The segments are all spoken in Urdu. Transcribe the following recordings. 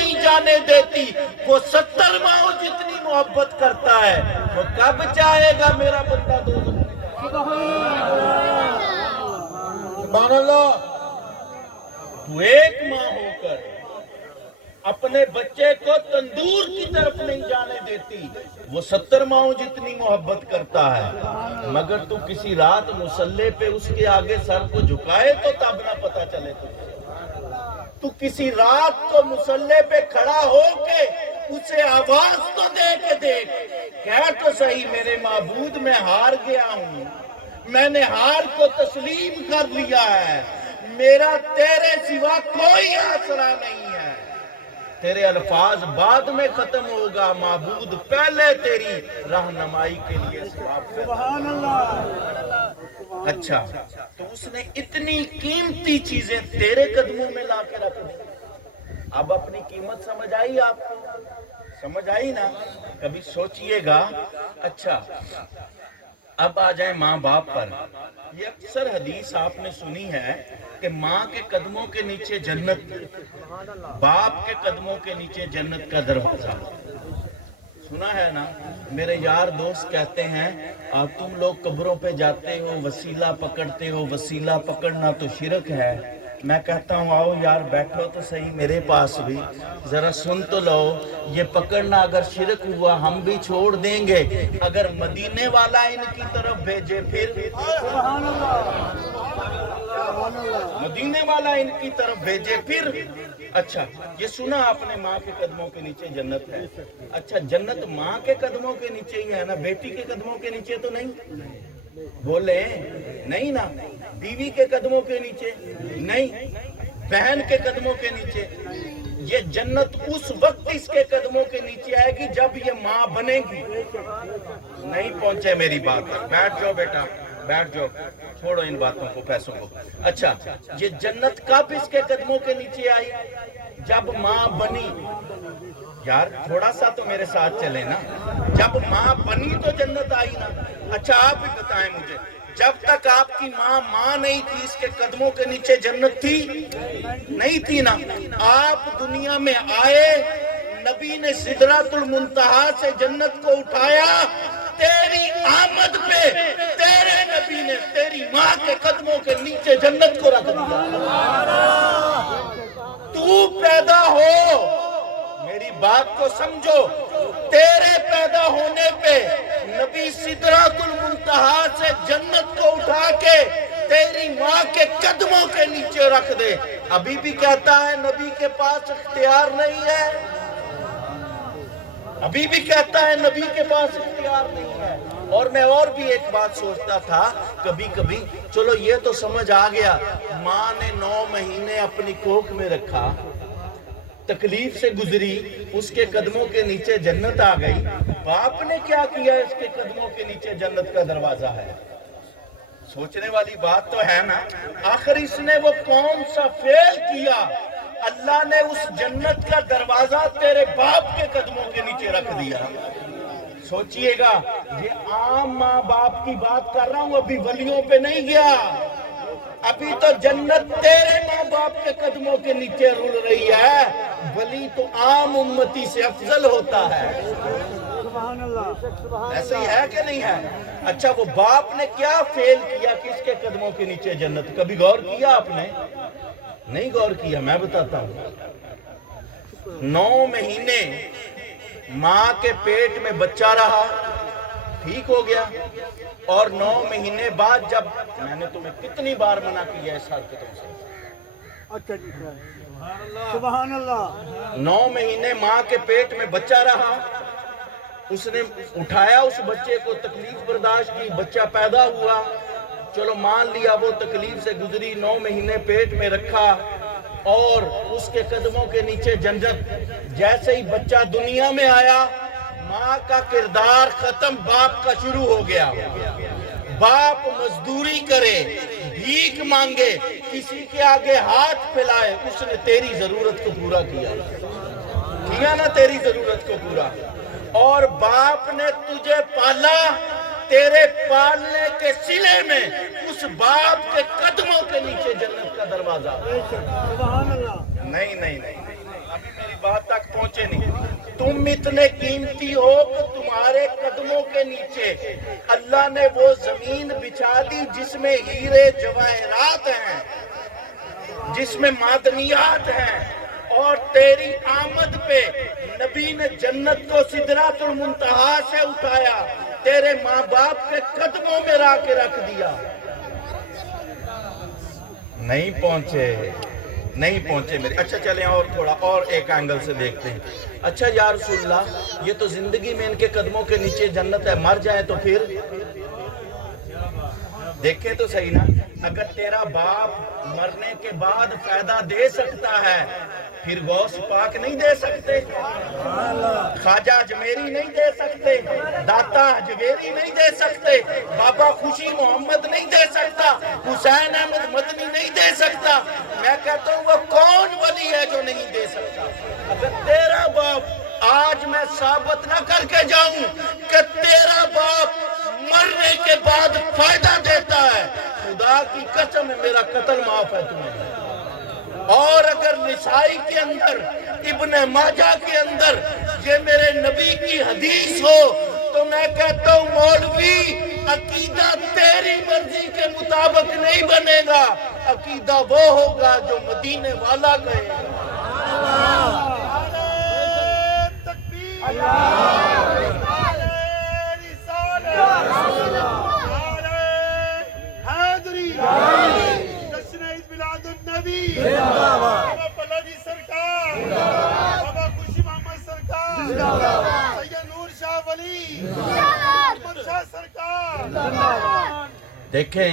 نہیں جانے دیتی، وہ 70 ماؤں جتنی محبت کرتا ہے، وہ کب چاہے گا میرا بندہ دوزخ میں جائے؟ سبحان اللہ۔ تو ایک ماں ہو کر اپنے بچے کو تندور کی طرف نہیں جانے دیتی، وہ 70 ماؤں جتنی محبت کرتا ہے، مگر تو کسی رات مصلی پہ اس کے آگے سر کو جھکائے تو تب نہ پتا چلے تو کسی رات کو مصلی پہ کھڑا ہو کے اسے آواز تو دے کے دیکھ، کہہ تو صحیح میرے معبود میں ہار گیا ہوں، میں نے ہار کو تسلیم کر لیا ہے، میرا تیرے سوا کوئی آسرا نہیں ہے، تیرے الفاظ بعد میں ختم ہوگا، معبود پہلے تیری رہنمائی کے لیے سبحان اللہ۔ اچھا تو اس نے اتنی قیمتی چیزیں تیرے قدموں میں لا کے رکھ دی، اب اپنی قیمت سمجھ آئی؟ آپ کو سمجھ آئی نا؟ کبھی سوچئے گا۔ اچھا اب آ جائیں ماں باپ پر۔ یہ اکثر حدیث آپ نے سنی ہے کہ ماں کے قدموں کے نیچے جنت، باپ کے قدموں کے نیچے جنت کا دروازہ، سنا ہے نا؟ میرے یار دوست کہتے ہیں آپ تم لوگ قبروں پہ جاتے ہو وسیلہ پکڑتے ہو، وسیلہ پکڑنا تو شرک ہے۔ میں کہتا ہوں آؤ یار بیٹھو تو صحیح میرے پاس بھی، ذرا سن تو لو، یہ پکڑنا اگر شرک ہوا ہم بھی چھوڑ دیں گے، اگر مدینے والا ان کی طرف بھیجے پھر، مدینے والا ان کی طرف بھیجے پھر۔ اچھا یہ سنا آپ نے ماں کے قدموں کے نیچے جنت ہے، اچھا جنت ماں کے قدموں کے نیچے ہی ہے نا، بیٹی کے قدموں کے نیچے تو نہیں؟ بولے نہیں نا؟ بیوی کے قدموں کے نیچے نہیں، بہن کے قدموں کے نیچے۔ یہ جنت اس وقت اس کے قدموں کے نیچے آئے گی جب یہ ماں بنے گی۔ نہیں پہنچے میری بات تک، بیٹھ جاؤ بیٹا بیٹھ جاؤ، چھوڑو ان باتوں کو پیسوں کو۔ اچھا یہ جنت کب اس کے قدموں کے نیچے آئی؟ جب ماں بنی۔ یار تھوڑا سا تو میرے ساتھ چلے نا، جب ماں بنی تو جنت آئی نا۔ اچھا آپ بھی بتائیں مجھے، جب تک آپ کی ماں نہیں تھی اس کے قدموں کے نیچے جنت تھی؟ نہیں تھی نا۔ آپ دنیا میں آئے، نبی نے سدرۃ المنتہا سے جنت کو اٹھایا، تیری آمد پہ تیرے نبی نے تیری ماں کے قدموں کے نیچے جنت کو رکھ دیا۔ تو پیدا ہو، میری بات کو سمجھو، تیرے پیدا ہونے پہ نبی سدرۃ المنتہا سے جنت کو اٹھا کے تیری ماں کے قدموں کے نیچے رکھ دے، ابھی بھی کہتا ہے نبی کے پاس اختیار نہیں ہے؟ ابھی بھی کہتا ہے نبی کے پاس اختیار نہیں ہے؟ اور میں اور بھی ایک بات سوچتا تھا کبھی کبھی، چلو یہ تو سمجھ آ گیا، ماں نے 9 مہینے اپنی کوکھ میں رکھا، تکلیف سے گزری، اس کے قدموں کے نیچے جنت آ گئی، باپ نے کیا کیا اس کے قدموں کے نیچے جنت کا دروازہ ہے؟ سوچنے والی بات تو ہے نا۔ آخر اس نے وہ کون سا فعل کیا، اللہ نے اس جنت کا دروازہ تیرے باپ کے قدموں کے نیچے رکھ دیا۔ سوچئے گا، یہ عام ماں باپ کی بات کر رہا ہوں، ابھی ولیوں پہ نہیں گیا، ابھی تو جنت تیرے ماں باپ کے قدموں کے نیچے رول رہی ہے، ولی تو عام امتی سے افضل ہوتا ہے۔ ایسا ہی ہے کہ نہیں ہے؟ اچھا وہ باپ نے کیا فعل کیا کہ اس کے قدموں کے نیچے جنت؟ کبھی غور کیا آپ نے؟ نہیں غور کیا، میں بتاتا ہوں۔ 9 مہینے ماں کے پیٹ میں بچہ رہا، ٹھیک ہو گیا، اور 9 مہینے بعد جب، میں نے تمہیں کتنی بار منع کیا اس حرکتوں سے؟ سبحان اللہ۔ 9 مہینے ماں کے پیٹ میں بچہ رہا، اس نے اٹھایا اس بچے کو، تکلیف برداشت کی، بچہ پیدا ہوا، چلو مان لیا وہ تکلیف سے گزری، 9 مہینے پیٹ میں رکھا، اور اس کے قدموں کے نیچے جنت۔ جیسے ہی بچہ دنیا میں آیا، ماں کا کردار ختم، باپ کا شروع ہو گیا۔ باپ مزدوری کرے، بھیک مانگے، کسی کے آگے ہاتھ پھیلائے، اس نے تیری ضرورت کو پورا کیا نا، تیری ضرورت کو پورا۔ اور باپ نے تجھے پالا، تیرے پالنے کے صلے میں اس باپ کے قدموں کے نیچے جنت کا دروازہ۔ نہیں ابھی میری بات تک پہنچے نہیں. تم اتنے قیمتی ہو کہ تمہارے قدموں کے نیچے اللہ نے وہ زمین بچھا دی جس میں ہیرے جواہرات ہیں, جس میں معدنیات ہیں, اور تیری آمد پہ نبی نے جنت کو سدرات المنتہا سے اٹھایا, تیرے ماں باپ کے قدموں میں لا کے رکھ دیا. نہیں پہنچے میرے. اچھا چلیں اور تھوڑا اور ایک اینگل سے دیکھتے ہیں. اچھا یا رسول اللہ, یہ تو زندگی میں ان کے قدموں کے نیچے جنت ہے, مر جائیں تو پھر دیکھیں تو صحیح نا. اگر تیرا باپ مرنے کے بعد فائدہ دے سکتا ہے, پھر غوث پاک نہیں دے سکتے, خواجہ اجمیری نہیں دے سکتے, داتا اجمیری نہیں دے سکتے, بابا خوشی محمد نہیں دے سکتا, حسین احمد مدنی نہیں دے سکتا. میں کہتا ہوں وہ کون ولی ہے جو نہیں دے سکتا؟ اگر تیرا باپ, آج میں ثابت نہ کر کے جاؤں کہ تیرا باپ مرنے کے بعد فائدہ دیتا ہے, خدا کی قسم ہے میرا قتل معاف ہے تمہیں. اور اگر نسائی کے اندر, ابن ماجہ کے اندر یہ میرے نبی کی حدیث ہو تو میں کہتا ہوں مولوی, عقیدہ تیری مرضی کے مطابق نہیں بنے گا, عقیدہ وہ ہوگا جو مدینے والا کہے. بابا پلادی سرکار, بابا خوشی محمد سرکار, سید نور شاہ ولی, احمد شاہ سرکار. دیکھیں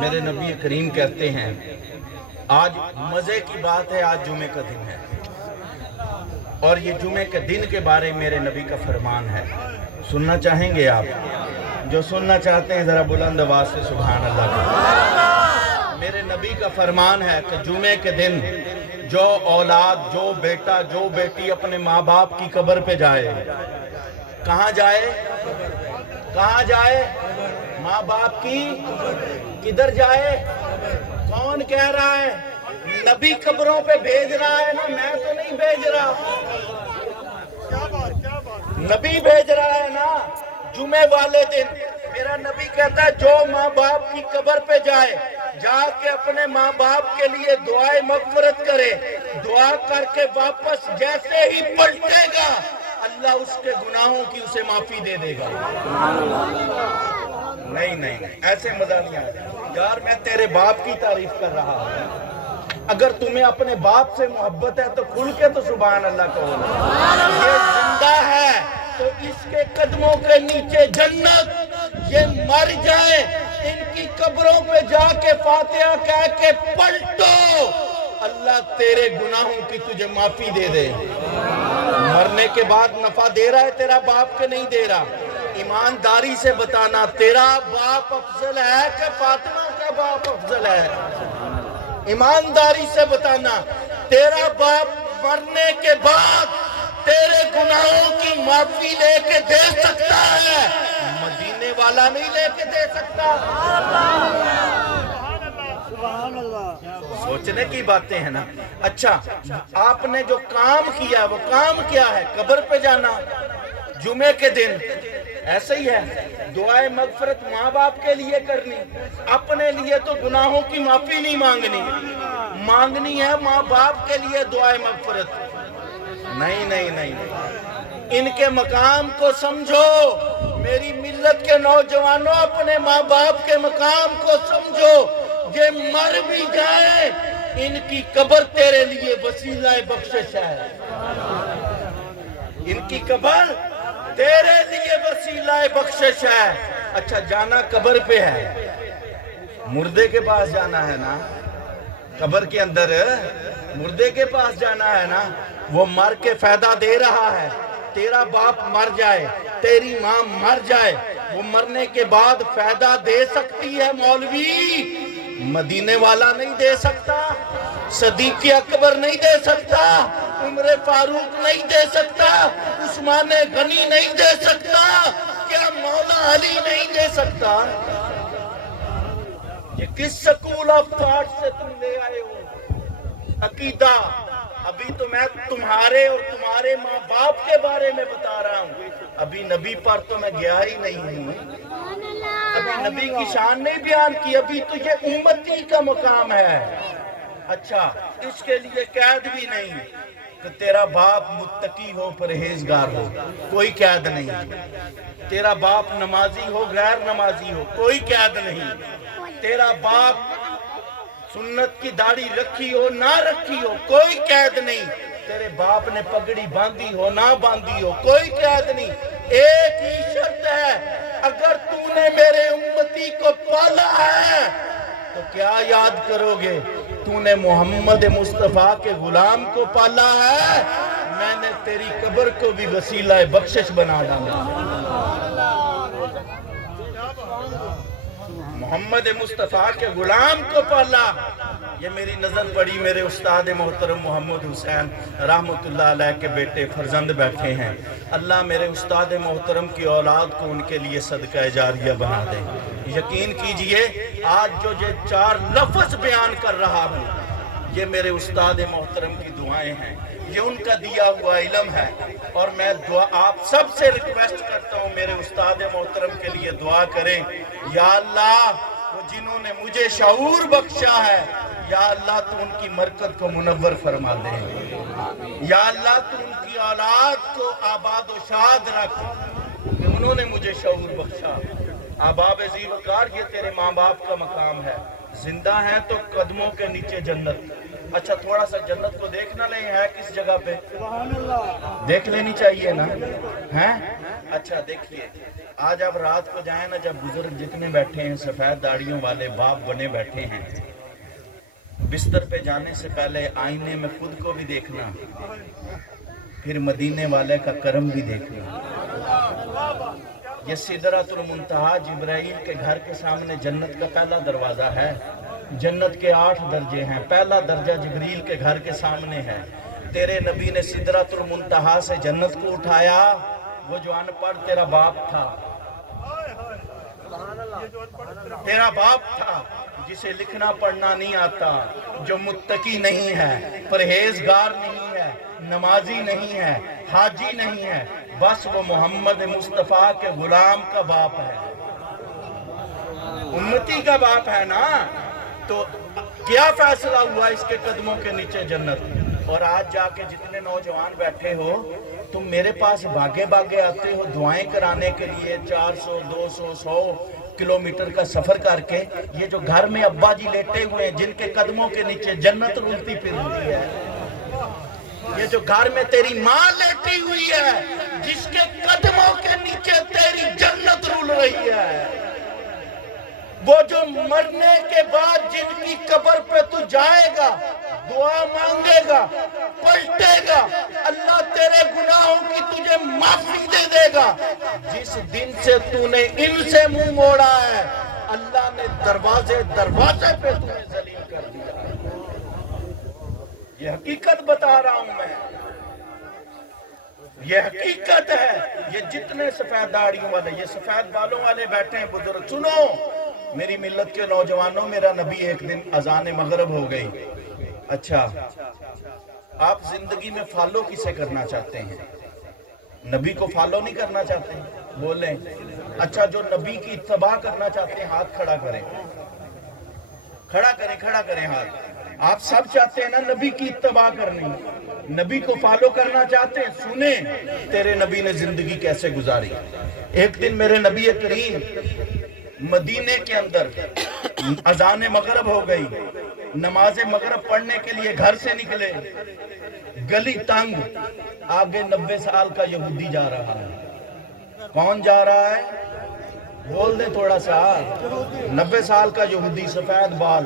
میرے نبی کریم کہتے ہیں, آج مزے کی بات ہے, آج جمعے کا دن ہے, اور یہ جمعے کے دن کے بارے میں میرے نبی کا فرمان ہے. سننا چاہیں گے آپ؟ جو سننا چاہتے ہیں ذرا بلند آواز سے سبحان اللہ کہیں. میرے نبی کا فرمان ہے کہ جمعے کے دن جو اولاد, جو بیٹا, جو بیٹی اپنے ماں باپ کی قبر پہ جائے, کہاں جائے؟ کہاں جائے؟ ماں باپ کی کدھر جائے؟ کون کہہ رہا ہے؟ نبی قبروں پہ بھیج رہا ہے نا, میں تو نہیں بھیج رہا, نبی بھیج رہا ہے نا. جمعے والے دن میرا نبی کہتا ہے جو ماں باپ کی قبر پہ جائے, جا کے اپنے ماں باپ کے لیے دعائے مغفرت کرے, دعا کر کے واپس جیسے ہی پلٹے گا اللہ اس کے گناہوں کی اسے معافی دے دے گا. نہیں ایسے مزہ نہیں آتا یار, میں تیرے باپ کی تعریف کر رہا ہوں. اگر تمہیں اپنے باپ سے محبت ہے تو کھل کے تو سبحان اللہ کہو. یہ زندہ ہے تو اس کے قدموں کے نیچے جنت, یہ مر جائے ان کی قبروں پہ جا کے فاتحہ کہہ کے پلٹو, اللہ تیرے گناہوں کی تجھے معافی دے دے. مرنے کے بعد نفع دے رہا ہے تیرا باپ کے نہیں دے رہا؟ ایمانداری سے بتانا, تیرا باپ افضل ہے کہ فاطمہ کا باپ افضل ہے؟ ایمانداری سے بتانا, تیرا باپ مرنے کے بعد تیرے گناہوں کی معافی لے کے دے سکتا ہے, مدینے والا نہیں لے کے دے سکتا. سبحان اللہ. سوچنے کی باتیں ہیں نا. اچھا آپ نے جو کام کیا وہ کام کیا ہے؟ قبر پہ جانا جمعے کے دن. ایسے ہی ہے دعائے مغفرت ماں باپ کے لیے کرنی, اپنے لیے تو گناہوں کی معافی نہیں مانگنی, مانگنی ہے ماں باپ کے لیے دعائے مغفرت. نہیں, ان کے مقام کو سمجھو. میری ملت کے نوجوانوں, اپنے ماں باپ کے مقام کو سمجھو. یہ مر بھی جائیں ان کی قبر تیرے لیے وسیلہ بخشش ہے. ان کی قبر تیرے لیے وسیلہ بخشش ہے. اچھا جانا قبر پہ ہے, مردے کے پاس جانا ہے نا, قبر کے اندر مردے کے پاس جانا ہے نا. وہ مر کے فائدہ دے رہا ہے. تیرا باپ مر جائے, تیری ماں مر جائے, وہ مرنے کے بعد فائدہ دے سکتی ہے مولوی, مدینے والا نہیں دے سکتا, صدیق اکبر نہیں دے سکتا, عمر فاروق نہیں دے سکتا, عثمان غنی نہیں دے سکتا, کیا مولا علی نہیں دے سکتا؟ یہ کس سکول آف تھاٹ سے تم لے آئے ہو؟ عقیدہ ابھی تو میں تمہارے اور تمہارے ماں باپ کے بارے میں بتا رہا ہوں، ابھی نبی پر تو میں گیا ہی نہیں ہوں، ابھی نبی کی شان نہیں بیان کی، ابھی تو یہ امتی کا مقام ہے۔ اچھا، اس کے لیے قید بھی نہیں کہ تیرا باپ متقی ہو، پرہیزگار ہو، کوئی قید نہیں، تیرا باپ نمازی ہو، غیر نمازی ہو، کوئی قید نہیں، تیرا باپ سنت کی داڑھی رکھی ہو نہ رکھی ہو، کوئی قید نہیں، تیرے باپ نے پگڑی باندھی ہو نہ باندھی ہو، کوئی قید نہیں، ایک ہی شرط ہے، اگر تو نے میرے امتی کو پالا ہے تو کیا یاد کرو گے؟ تو نے محمد مصطفیٰ کے غلام کو پالا ہے، میں نے تیری قبر کو بھی وسیلہ بخشش بنا ڈالا۔ محمد مصطفیٰ کے غلام کو پالا، یہ میری نظر پڑی، میرے استاد محترم محمد حسین رحمت اللہ علیہ کے بیٹے فرزند بیٹھے ہیں، اللہ میرے استاد محترم کی اولاد کو ان کے لیے صدقہ جاریہ بنا دے۔ یقین کیجئے آج جو یہ 4 لفظ بیان کر رہا ہوں، یہ میرے استاد محترم کی دعائیں ہیں، یہ ان کا دیا ہوا علم ہے، اور میں آپ سب سے ریکویسٹ کرتا ہوں میرے استاد محترم کے لیے دعا کریں، یا اللہ وہ جنہوں نے مجھے شعور بخشا ہے، یا اللہ تو ان کی مرکز کو منور فرما دے، یا اللہ تو ان کی اولاد کو آباد و شاد رکھ کہ انہوں نے مجھے شعور بخشا۔ احباب ذی وقار، یہ تیرے ماں باپ کا مقام ہے، زندہ ہیں تو قدموں کے نیچے جنت۔ اچھا تھوڑا سا جنت کو دیکھنا لیں، ہے کس جگہ پہ؟ دیکھ لینی چاہیے نا، ہیں؟ اچھا دیکھیے، آج آپ رات کو جائیں نا، جب بزرگ جتنے بیٹھے ہیں سفید داڑیوں والے باپ بنے بیٹھے ہیں، بستر پہ جانے سے پہلے آئینے میں خود کو بھی دیکھنا، پھر مدینے والے کا کرم بھی دیکھنا۔ یہ سدرۃ المنتہا جبرائیل کے گھر کے سامنے جنت کا پہلا دروازہ ہے، جنت کے 8 درجے ہیں، پہلا درجہ جبریل کے گھر کے سامنے ہے۔ تیرے نبی نے سدرۃ المنتہا سے جنت کو اٹھایا، وہ جو ان پڑھ تیرا باپ تھا، تیرا باپ تھا جسے لکھنا پڑھنا نہیں آتا، جو متقی نہیں ہے، پرہیزگار نہیں ہے، نمازی نہیں ہے، حاجی نہیں ہے، بس وہ محمد مصطفیٰ کے غلام کا باپ ہے، امتی کا باپ ہے نا۔ تو کیا فیصلہ ہوا اس کے قدموں کے نیچے جنت؟ اور آج جا کے جتنے نوجوان بیٹھے ہو، تم میرے پاس بھاگے بھاگے آتے ہو دعائیں کرانے کے لیے، 400 200 100 کلومیٹر کا سفر کر کے، یہ جو گھر میں ابا جی لیٹے ہوئے ہیں جن کے قدموں کے نیچے جنت رولتی پھر رہی ہے، یہ جو گھر میں تیری ماں لیٹی ہوئی ہے جس کے قدموں کے نیچے تیری جنت رول رہی ہے، وہ جو مرنے کے بعد جن کی قبر پہ تو جائے گا، دعا مانگے گا، پلٹے گا، اللہ تیرے گناہوں کی تجھے معافی دے دے گا، جس دن سے تو نے ان سے منہ موڑا ہے، اللہ نے دروازے پہ تمہیں ذلیل کر دیا۔ یہ حقیقت بتا رہا ہوں میں، یہ حقیقت ہے۔ یہ جتنے سفید داڑیوں والے، یہ سفید بالوں والے بیٹھے ہیں بزرگ، سنو میری ملت کے نوجوانوں، میرا نبی ایک دن اذان مغرب ہو گئی۔ اچھا آپ زندگی میں فالو کسے کرنا چاہتے ہیں؟ نبی کو فالو نہیں کرنا چاہتے؟ بولیں۔ اچھا جو نبی کی اتباع کرنا چاہتے ہیں ہاتھ کھڑا کریں، کھڑا کریں ہاتھ۔ آپ سب چاہتے ہیں نا نبی کی اتباع کرنی، نبی کو فالو کرنا چاہتے ہیں؟ سنیں تیرے نبی نے زندگی کیسے گزاری۔ ایک دن میرے نبی کریم مدینے کے اندر اذان مغرب ہو گئی، نماز مغرب پڑھنے کے لیے گھر سے نکلے، گلی تنگ، آگے 90 سال کا یہودی جا رہا ہے۔ کون جا رہا ہے؟ بول دے تھوڑا سا۔ 90 سال کا یہودی، سفید بال۔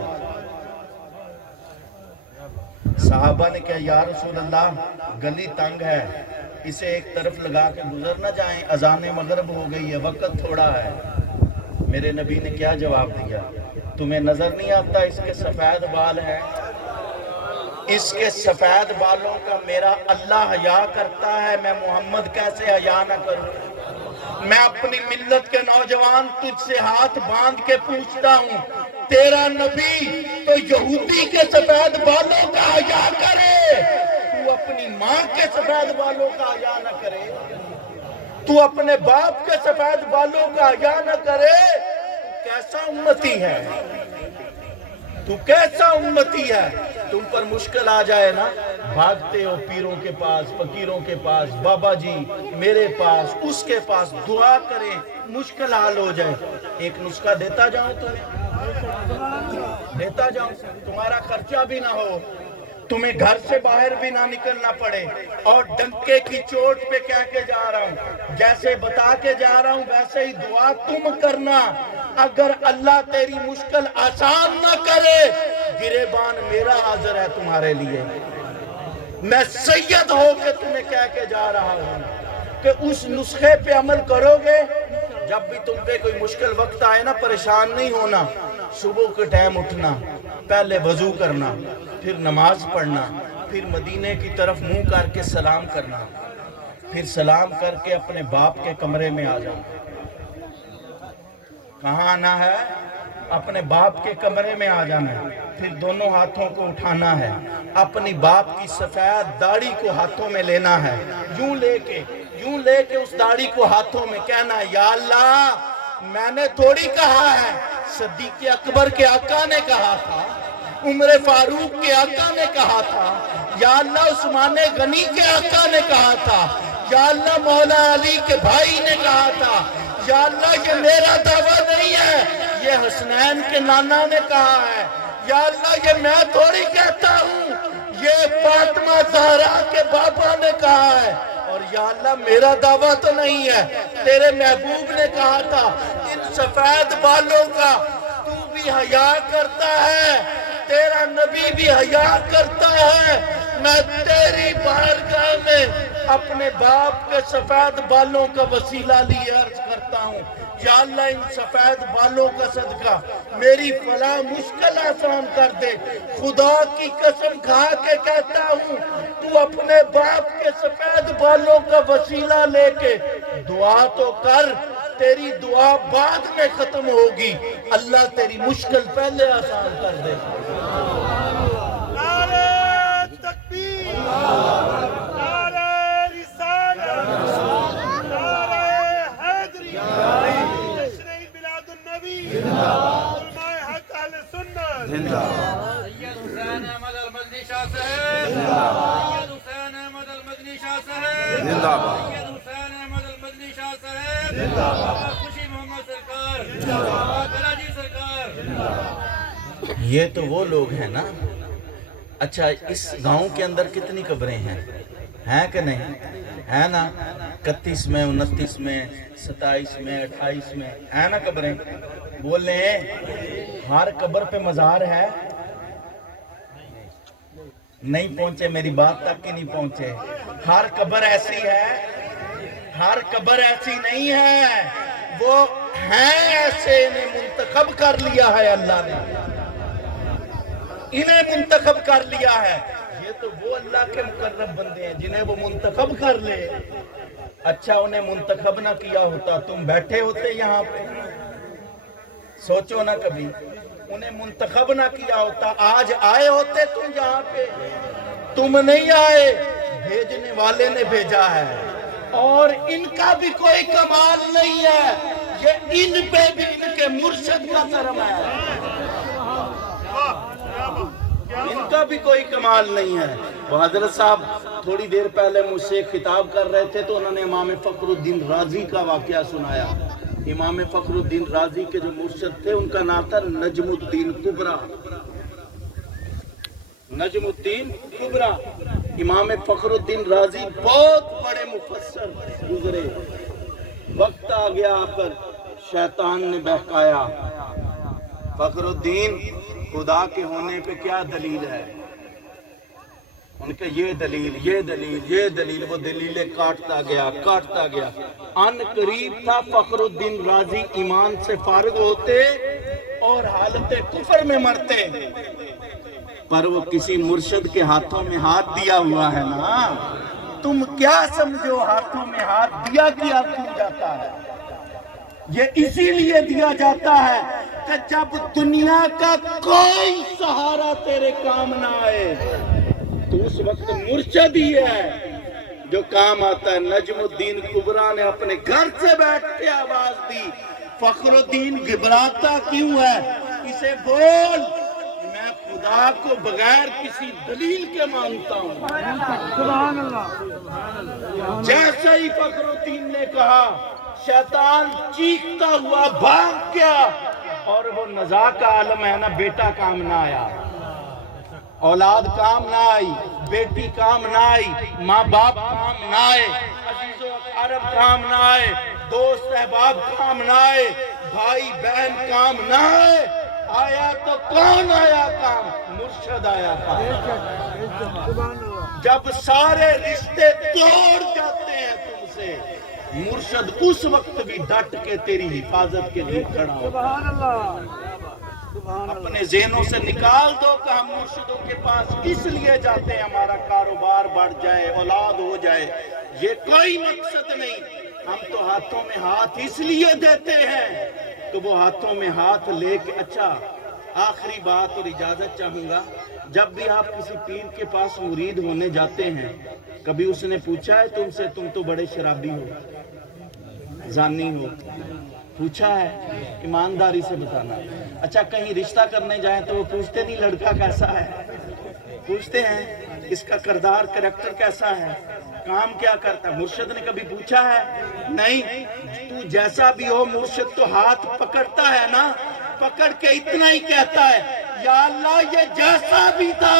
صحابہ نے کہا یا رسول اللہ گلی تنگ ہے، اسے ایک طرف لگا کے گزر نہ جائیں، اذان مغرب ہو گئی ہے، وقت تھوڑا ہے۔ میرے نبی نے کیا جواب دیا؟ تمہیں نظر نہیں آتا اس کے سفید بال ہیں؟ اس کے سفید بالوں کا میرا اللہ حیا کرتا ہے، میں محمد کیسے حیا نہ کروں؟ میں اپنی ملت کے نوجوان تجھ سے ہاتھ باندھ کے پوچھتا ہوں، تیرا نبی تو یہودی کے سفید بالوں کا حیا کرے، بالوں کا حیا نہ کرے, تو اپنے باپ کے سفید بالوں کا حیا نہ کرے, تو کیسا امتی ہے, تو کیسا امتی ہے. تم پر مشکل آ جائے نا, بھاگتے ہو پیروں کے پاس, فقیروں کے پاس, بابا جی میرے پاس, اس کے پاس, دعا کریں مشکل حل ہو جائے. ایک نسخہ دیتا جاؤں تمہیں, دیتا جاؤں, تمہارا خرچہ بھی نہ ہو, تمہیں گھر سے باہر بھی نہ نکلنا پڑے, اور ڈنکے کی چوٹ پہ کہہ کے جا رہا ہوں, جیسے بتا کے جا رہا ہوں ویسے ہی دعا تم کرنا. اگر اللہ تیری مشکل آسان نہ کرے, گریبان میرا حاضر ہے تمہارے لیے. میں سید ہو کے تمہیں کہہ کے جا رہا ہوں کہ اس نسخے پہ عمل کرو گے. جب بھی تم پہ کوئی مشکل وقت آئے نا, پریشان نہیں ہونا. صبح کے ٹائم اٹھنا, پہلے وضو کرنا, پھر نماز پڑھنا, پھر مدینے کی طرف منہ کر کے سلام کرنا, پھر سلام کر کے اپنے باپ کے کمرے میں آ جانا. کہاں آنا ہے؟ اپنے باپ کے کمرے میں آ جانا ہے. پھر دونوں ہاتھوں کو اٹھانا ہے, اپنی باپ کی سفید داڑھی کو ہاتھوں میں لینا ہے, یوں لے کے اس داڑھی کو ہاتھوں میں کہنا, یا اللہ میں نے تھوڑی کہا ہے, صدیق اکبر کے آقا نے کہا تھا, عمر فاروق کے آقا نے کہا تھا, یا اللہ عثمان غنی کے آقا نے کہا تھا, یا اللہ مولا علی کے بھائی نے کہا تھا, یا اللہ یہ میرا دعویٰ نہیں ہے, یہ حسنین کے نانا نے کہا ہے, یا اللہ یہ میں تھوڑی کہتا ہوں, یہ فاطمہ زہرا کے بابا نے کہا ہے, اور یا اللہ میرا دعویٰ تو نہیں ہے, تیرے محبوب نے کہا تھا. ان سفید بالوں کا تو بھی حیا کرتا ہے, تیرا نبی بھی حیا کرتا ہے. میں تیری بارگاہ میں اپنے باپ کے سفید بالوں کا وسیلہ لیے عرض کرتا ہوں, یا اللہ ان سفید بالوں کا صدقہ میری فلاں مشکل آسان کر دے. خدا کی قسم کھا کے کہتا ہوں, تو اپنے باپ کے سفید بالوں کا وسیلہ لے کے دعا تو کر, تیری دعا بعد میں ختم ہوگی, اللہ تیری مشکل پہلے آسان کر دے. نعرہ تکبیر, نعرہ رسالت, نعرہ حیدری, جشن عید میلاد النبی, علماء حق اہل سنت. سید حسین احمد المدنی شاہ صاحب, سید حسین احمد المدنی شاہ صاحب, سید حسین احمد المدنی شاہ صاحب, بابا خوشی محمد سرکار, بابا کراچی سرکار. یہ تو وہ لوگ ہیں نا. اچھا اس گاؤں کے اندر کتنی قبریں ہیں کہ نہیں؟ ہے نا, 31 میں, 29 میں, 27 میں, 28 میں, ہے نا قبریں؟ بولے ہر قبر پہ مزار ہے؟ نہیں پہنچے, میری بات تک ہی نہیں پہنچے. ہر قبر ایسی ہے؟ ہر قبر ایسی نہیں ہے, وہ ہیں ایسے, انہیں منتخب کر لیا ہے اللہ نے, انہیں منتخب کر لیا ہے. یہ تو وہ اللہ کے مقرب بندے ہیں جنہیں وہ منتخب کر لے. اچھا انہیں منتخب نہ کیا ہوتا, تم بیٹھے ہوتے یہاں پہ؟ سوچو نا کبھی, انہیں منتخب نہ کیا ہوتا, آج آئے ہوتے تم یہاں پہ؟ تم نہیں آئے, بھیجنے والے نے بھیجا ہے. اور ان کا بھی کوئی کمال نہیں ہے, یہ ان پہ بھی ان کے مرشد کا کرم ہے. ان کا بھی کوئی کمال نہیں ہے. وہ حضرت صاحب تھوڑی دیر پہلے مجھ سے خطاب کر رہے تھے تو انہوں نے امام فخر الدین رازی کا واقعہ سنایا. امام فخر الدین رازی کے جو مرشد تھے ان کا نام تھا نجم الدین کبرا. نجم الدین کبرا. امام فخر الدین رازی بہت بڑے مفسر گزرے. وقت آ گیا آ کر شیطان نے بہکایا, فخر الدین خدا کے ہونے پہ کیا دلیل ہے؟ ان کے یہ دلیل, یہ دلیل, یہ دلیل. وہ دلیلیں کاٹتا گیا. ان قریب تھا فخر الدین رازی ایمان سے فارغ ہوتے اور حالت کفر میں مرتے, پر وہ کسی مرشد کے ہاتھوں میں ہاتھ دیا ہوا ہے نا. تم کیا سمجھو ہاتھوں میں ہاتھ دیا کیا کیوں جاتا ہے؟ یہ اسی لیے دیا جاتا ہے کہ جب دنیا کا کوئی سہارا تیرے کام نہ آئے تو اس وقت مرشد ہی ہے, جو کام آتا ہے۔ نجم الدین کبریٰ نے اپنے گھر سے بیٹھ کے آواز دی، فخر الدین گھبراتا کیوں ہے؟ اسے بول میں خدا کو بغیر کسی دلیل کے مانتا ہوں۔ جیسے ہی فخر الدین نے کہا، شیطان چیختا ہوا بھاگ گیا، اور وہ نزاع کا عالم ہے نا، بیٹا کام نہ آیا، اولاد کام نہ آئی، بیٹی کام نہ آئی، ماں باپ کام نہ آئے، عزیز و اقارب کام نہ آئے، دوست احباب کام نہ آئے، بھائی بہن کام نہ آئے، آیا تو کون آیا کام؟ مرشد آیا کام۔ جب سارے رشتے توڑ جاتے ہیں تم سے، مرشد اس وقت بھی ڈٹ کے تیری حفاظت کے لیے کھڑا ہو۔ اپنے ذہنوں سے نکال دو کہ ہم مرشدوں کے پاس کس لیے جاتے ہیں، ہمارا کاروبار بڑھ جائے، اولاد ہو جائے، یہ کوئی مقصد نہیں۔ ہم تو ہاتھوں میں ہاتھ اس لیے دیتے ہیں کہ وہ ہاتھوں میں ہاتھ لے کے۔ اچھا، آخری بات اور اجازت چاہوں گا، جب بھی آپ کسی پیر کے پاس مرید ہونے جاتے ہیں، کبھی اس نے پوچھا ہے تم سے، تم تو بڑے شرابی ہو، زانی ہو؟ پوچھا ہے؟ ایمانداری سے بتانا۔ اچھا، کہیں رشتہ کرنے جائیں تو وہ پوچھتے نہیں لڑکا کیسا ہے؟ پوچھتے ہیں اس کا کردار کریکٹر کیسا ہے، کام کیا کرتا ہے؟ مرشد نے کبھی پوچھا ہے؟ نہیں۔ تو جیسا بھی ہو، مرشد تو ہاتھ پکڑتا ہے نا، پکڑ کے اتنا ہی کہتا ہے، یا اللہ یہ جیسا بھی تھا،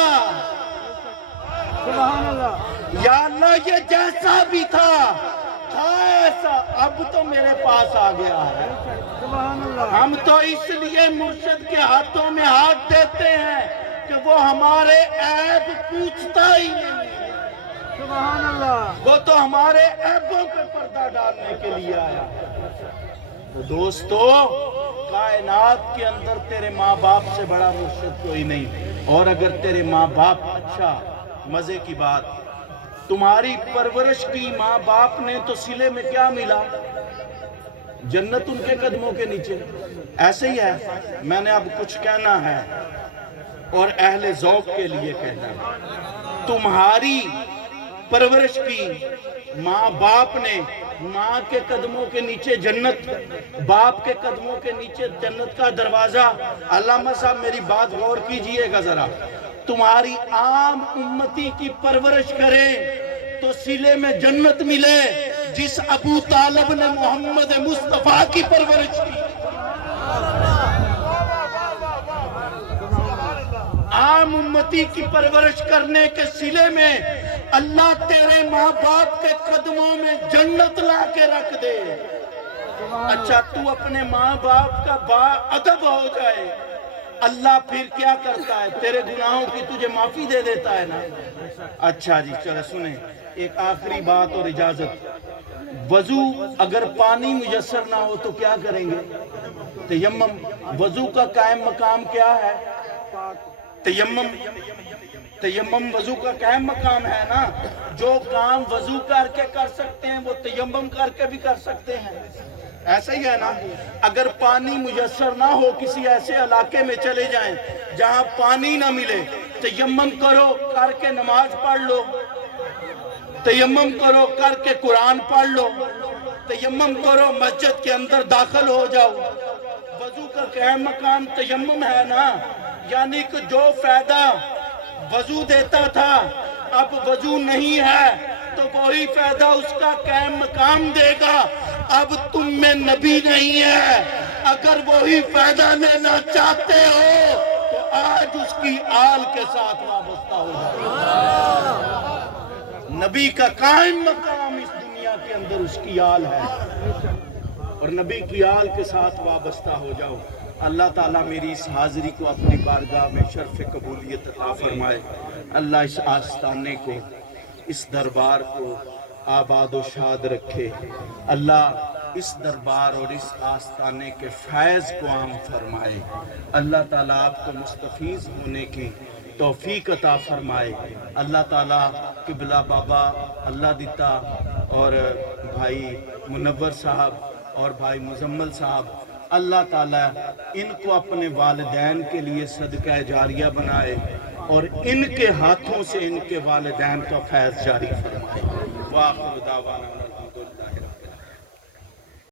یا اللہ یہ جیسا بھی تھا ایسا اب تو میرے پاس آ گیا ہے۔ ہم تو اس لیے مرشد کے ہاتھوں میں ہاتھ دیتے ہیں کہ وہ ہمارے عیب پوچھتا ہی نہیں، وہ تو ہمارے عیبوں پہ پردہ ڈالنے کے لیے آیا۔ تو دوستو، کائنات کے اندر تیرے ماں باپ سے بڑا مرشد کوئی نہیں، اور اگر تیرے ماں باپ، اچھا مزے کی بات، تمہاری پرورش کی ماں باپ نے تو صلے میں کیا ملا؟ جنت ان کے قدموں کے نیچے۔ ایسے ہی ہے، میں نے اب کچھ کہنا ہے اور اہل ذوق کے لیے کہنا ہے۔ تمہاری پرورش کی ماں باپ نے، ماں کے قدموں کے نیچے جنت، باپ کے قدموں کے نیچے جنت کا دروازہ۔ علامہ صاحب میری بات غور کیجئے گا ذرا، تمہاری عام امتی کی پرورش کرے تو صلے میں جنت ملے، جس ابو طالب نے محمد مصطفیٰ کی پرورش کی۔ عام امتی کی پرورش کرنے کے صلے میں اللہ تیرے ماں باپ کے قدموں میں جنت لا کے رکھ دے۔ اچھا، تو اپنے ماں باپ کا با ادب ہو جائے، اللہ پھر کیا کرتا ہے؟ تیرے گناہوں کی تجھے معافی دے دیتا ہے نا۔ اچھا جی، چلو سنیں ایک آخری بات اور اجازت۔ وضو اگر پانی میسر نہ ہو تو کیا کریں گے؟ تیمم۔ وضو کا قائم مقام کیا ہے؟ تیمم وضو کا قائم مقام ہے نا۔ جو کام وضو کر کے کر سکتے ہیں وہ تیمم کر کے بھی کر سکتے ہیں، ایسا ہی ہے نا۔ اگر پانی میسر نہ ہو، کسی ایسے علاقے میں چلے جائیں جہاں پانی نہ ملے، تیمم کرو، کر کے نماز پڑھ لو، تیمم کرو، کر کے قرآن پڑھ لو، تیمم کرو، مسجد کے اندر داخل ہو جاؤ۔ وضو کا قائم مقام تیمم ہے نا۔ یعنی کہ جو فائدہ وضو دیتا تھا اب وضو نہیں ہے تو وہی فائدہ اس کا قائم مقام دے گا۔ اب تم میں نبی نہیں ہے، اگر وہی فائدہ لینا چاہتے ہو تو آج اس کی آل کے ساتھ وابستہ ہو جاؤ۔ نبی کا قائم مقام اس دنیا کے اندر اس کی آل ہے، اور نبی کی آل کے ساتھ وابستہ ہو جاؤ۔ اللہ تعالیٰ میری اس حاضری کو اپنی بارگاہ میں شرف قبولیت عطا فرمائے۔ اللہ اس آستانے کو، اس دربار کو آباد و شاد رکھے۔ اللہ اس دربار اور اس آستانے کے فیض کو عام فرمائے۔ اللہ تعالیٰ آپ کو مستفیض ہونے کی توفیق عطا فرمائے۔ اللہ تعالیٰ قبلہ بابا اللہ دیتا اور بھائی منور صاحب اور بھائی مزمل صاحب، اللہ تعالیٰ ان کو اپنے والدین کے لیے صدقہ جاریہ بنائے اور ان کے ہاتھوں سے ان کے والدین کا فیض جاری فرمائے۔ واخر دعوانا